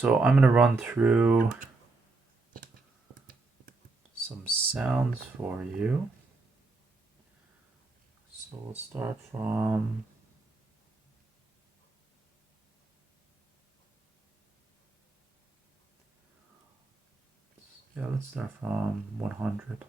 so I'm gonna run through some sounds for you. So we'll start from let's start from 100.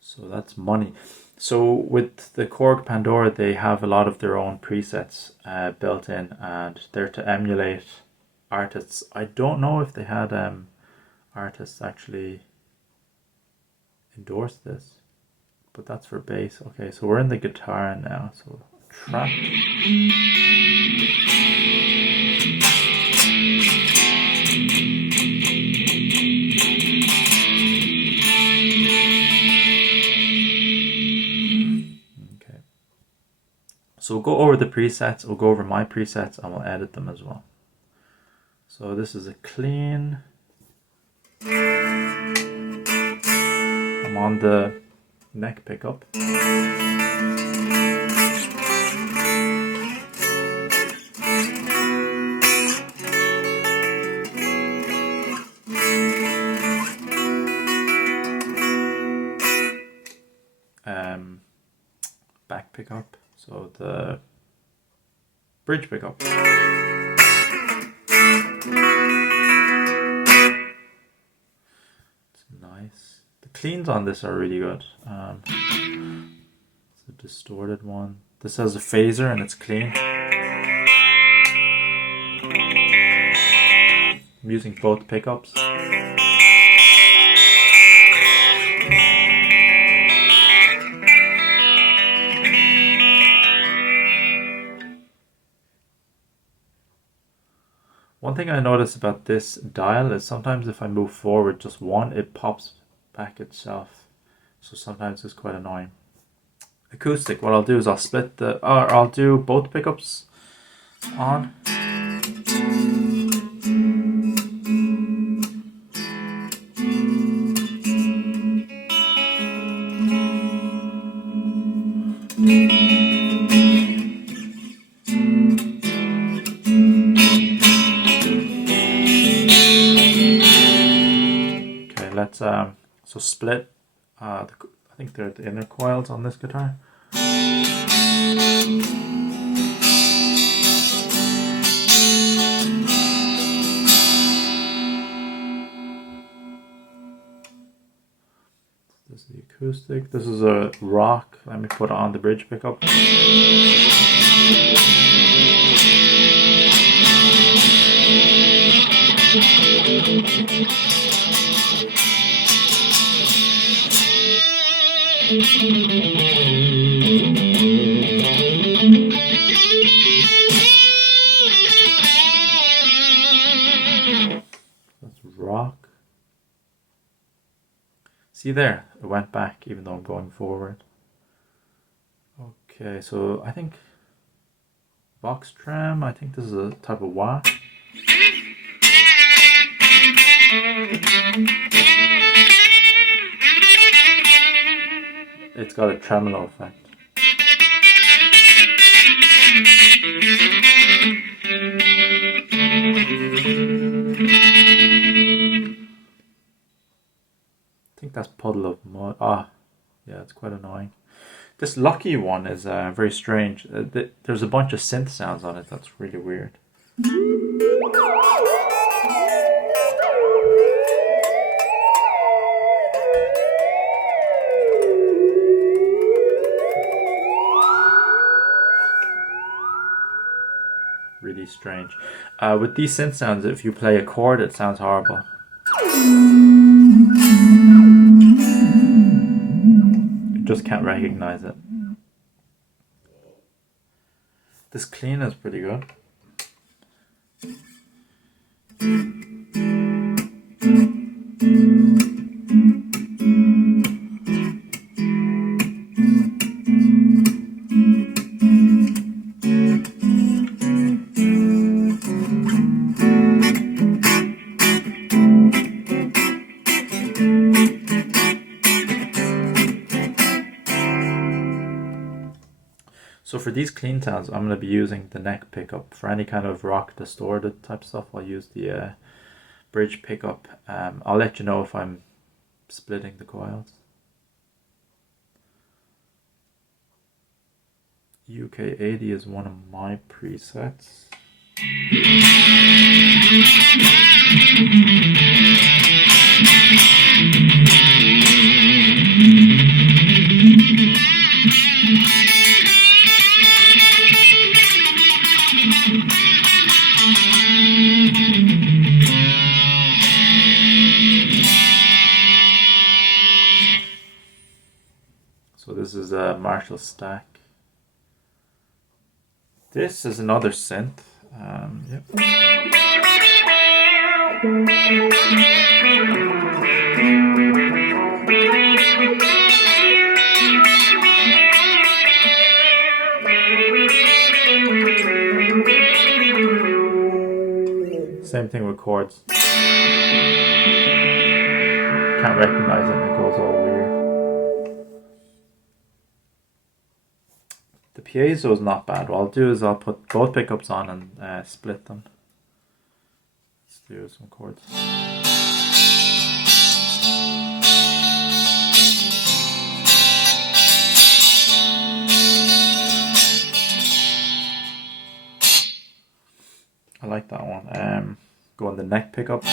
So that's money. So with the KORG Pandora, they have a lot of their own presets built in, and they're to emulate artists. I don't know if they had artists actually endorse this, but that's for bass. Okay, so we're in the guitar now. So track. So we'll go over the presets, we'll go over my presets, and we'll edit them as well. So this is a clean. I'm on the neck pickup. Back pickup. So the bridge pickup. It's nice. The cleans on this are really good. It's a distorted one. This has a phaser and it's clean. I'm using both pickups. One thing I notice about this dial is sometimes if I move forward just one, it pops back itself. So sometimes it's quite annoying. Acoustic, what I'll do is I'll split the, or I'll do both pickups on. Let's so split. I think they're the inner coils on this guitar. This is the acoustic. This is a rock. Let me put on the bridge pickup. That's rock. See there, it went back even though I'm going forward. Okay, so I think box tram, I think this is a type of wah. It's got a tremolo effect. I think that's Puddle of Mud. Ah, yeah, it's quite annoying. This Lucky one is very strange. There's a bunch of synth sounds on it. That's really weird. Really strange. With these synth sounds, if you play a chord, it sounds horrible. You just can't recognize it. This clean is pretty good. So for these clean sounds, I'm going to be using the neck pickup. For any kind of rock distorted type stuff, I'll use the bridge pickup. I'll let you know if I'm splitting the coils. UK80 is one of my presets. So this is a Marshall stack. This is another synth. Yep. Same thing with chords. Can't recognize it and it goes all weird. The piezo is not bad. What I'll do is I'll put both pickups on and split them. Let's do some chords. I like that one. Go on the neck pickup.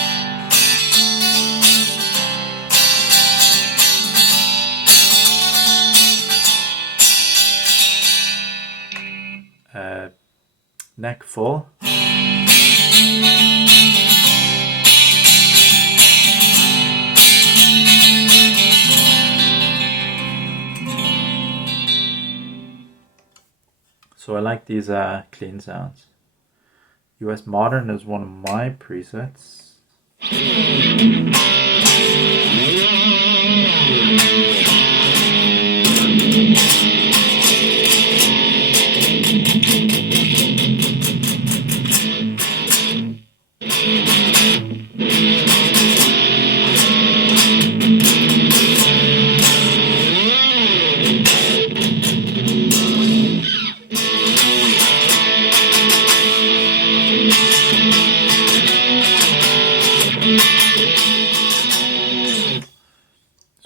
Neck full. So I like these clean sounds. US Modern is one of my presets.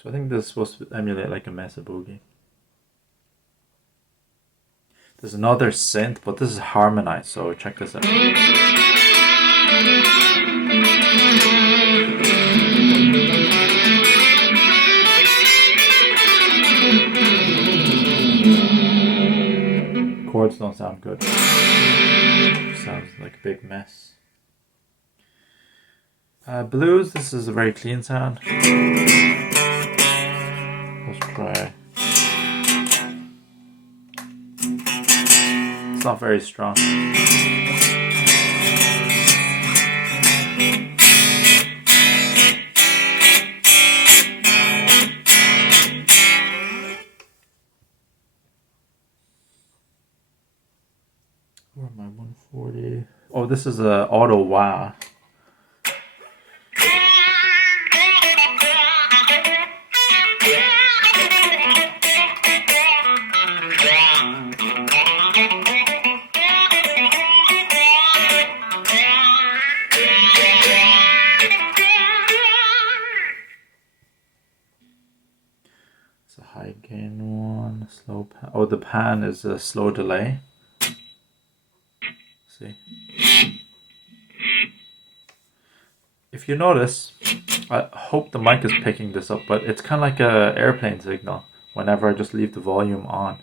So I think this is supposed to emulate like a Mesa Boogie. There's another synth, but this is harmonized, so check this out. Chords don't sound good. Sounds like a big mess. Blues, this is a very clean sound. Let's try. It's not very strong. Where am I? 140. Oh, this is a auto wah. It's a high gain one, slow pan. Oh, the pan is a slow delay. See? If you notice, I hope the mic is picking this up, but it's kind of like an airplane signal whenever I just leave the volume on.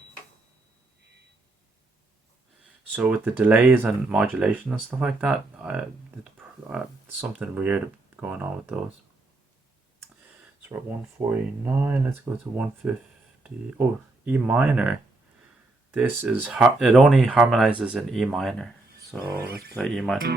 So with the delays and modulation and stuff like that, something weird going on with those. So we're at 149, let's go to 150. Oh, E minor. This is, it only harmonizes in E minor. So let's play E minor.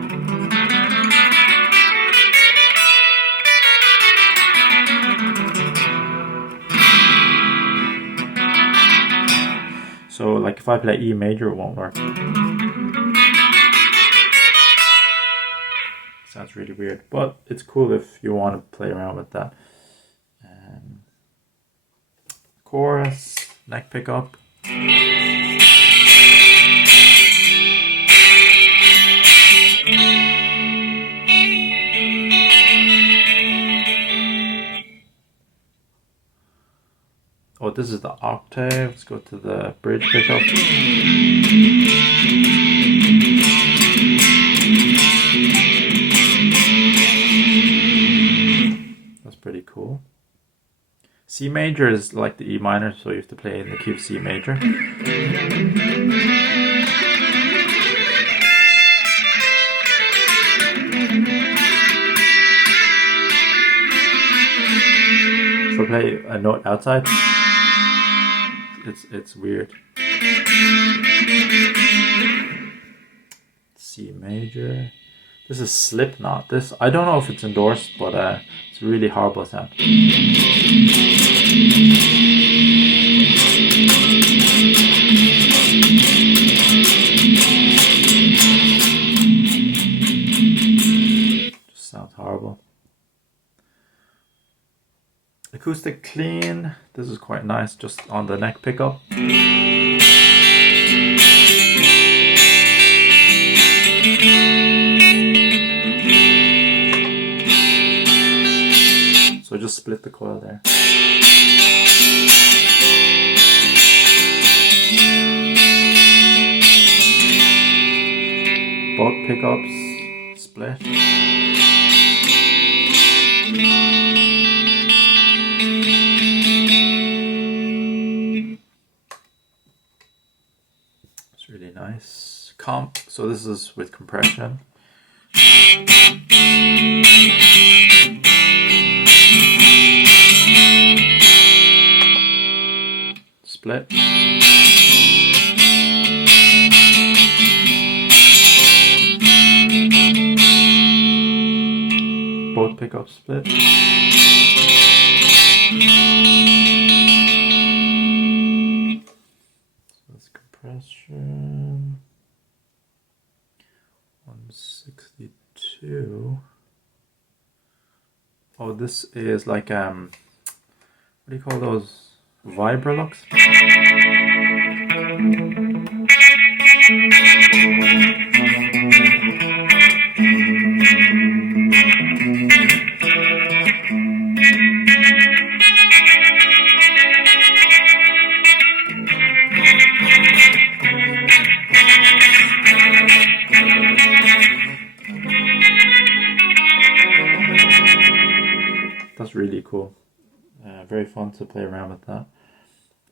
So like if I play E major, it won't work. Sounds really weird, but it's cool if you want to play around with that. Chorus, neck pickup. Oh, this is the octave. Let's go to the bridge pickup. That's pretty cool. C major is like the E minor, so you have to play in the key of C major. So play a note outside. It's weird. C major. This is Slipknot. This, I don't know if it's endorsed, but it's a really horrible sound. Just sounds horrible. Acoustic Clean. This is quite nice, just on the neck pickup. So just split the coil there. Both pickups split. It's really nice. Comp. So this is with compression. Split. Both pickups split. So that's compression. 162. Oh, this is like what do you call those? Vibrolux? That's really cool. Very fun to play around with that.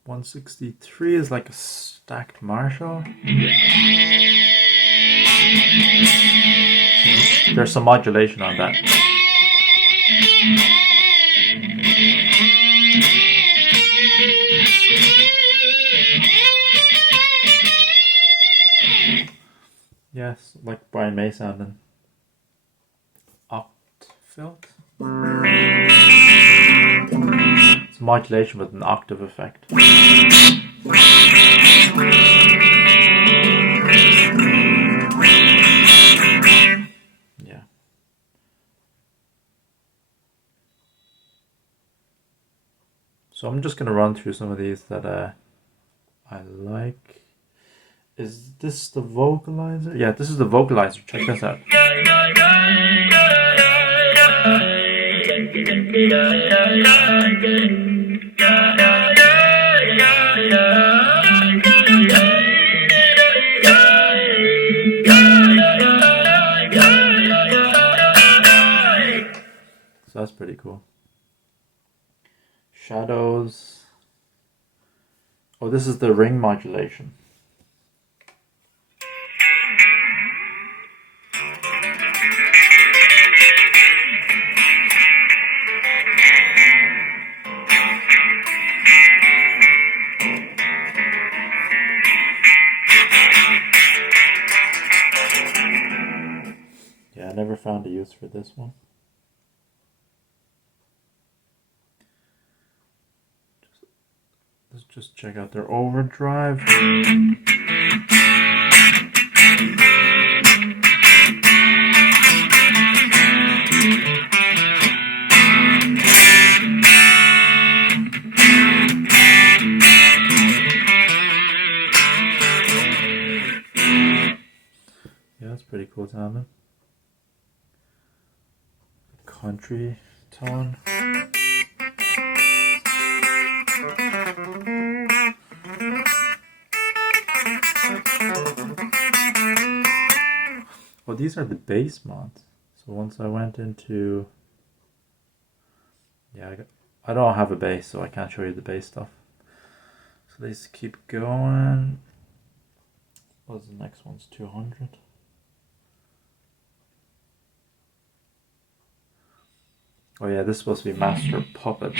163 is like a stacked Marshall. There's some modulation on that. Yes, like Brian May sounding. Octfilter. It's modulation with an octave effect. Yeah. So I'm just going to run through some of these that I like. Is this the Vocalizer? Yeah, this is the Vocalizer. Check this out. So that's pretty cool. Shadows. Oh, this is the ring modulation. Yeah, I never found a use for this one. Let's just check out their overdrive. Yeah, that's pretty cool sounding. Country tone. Well, these are the bass mods. So once I went into... Yeah, I don't have a bass, so I can't show you the bass stuff. So let's keep going. What's the next one's 200? Oh yeah, this is supposed to be Master Puppets.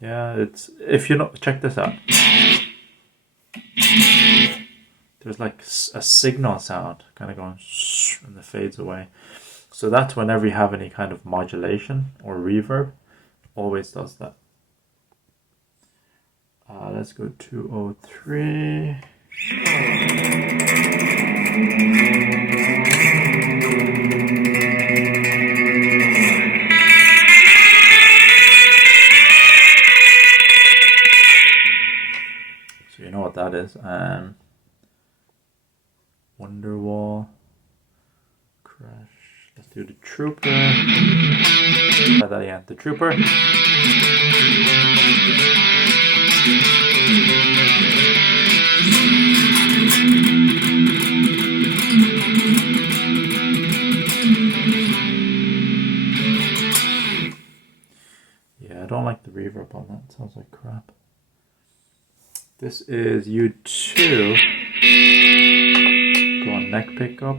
Yeah, it's, if you know, check this out. There's like a signal sound kind of going and it fades away. So that's whenever you have any kind of modulation or reverb, always does that. Let's go 203. So you know what that is. Wonderwall. Crash. Let's do the Trooper. Try that again. The Trooper. Yeah, I don't like the reverb on that. It sounds like crap. This is U2. Go on neck pickup.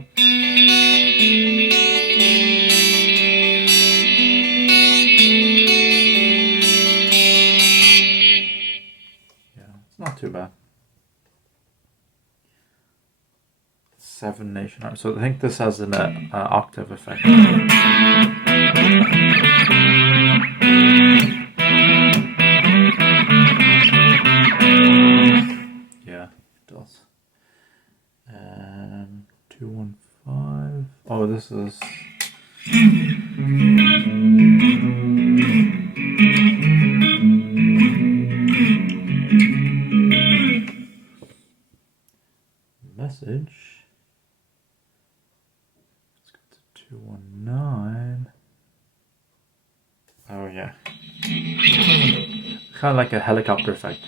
Not too bad. 7 nation. So I think this has an octave effect. Yeah, it does. 215. Oh, this is. Message. Let's go to 219. Oh yeah. Kind of like a helicopter effect.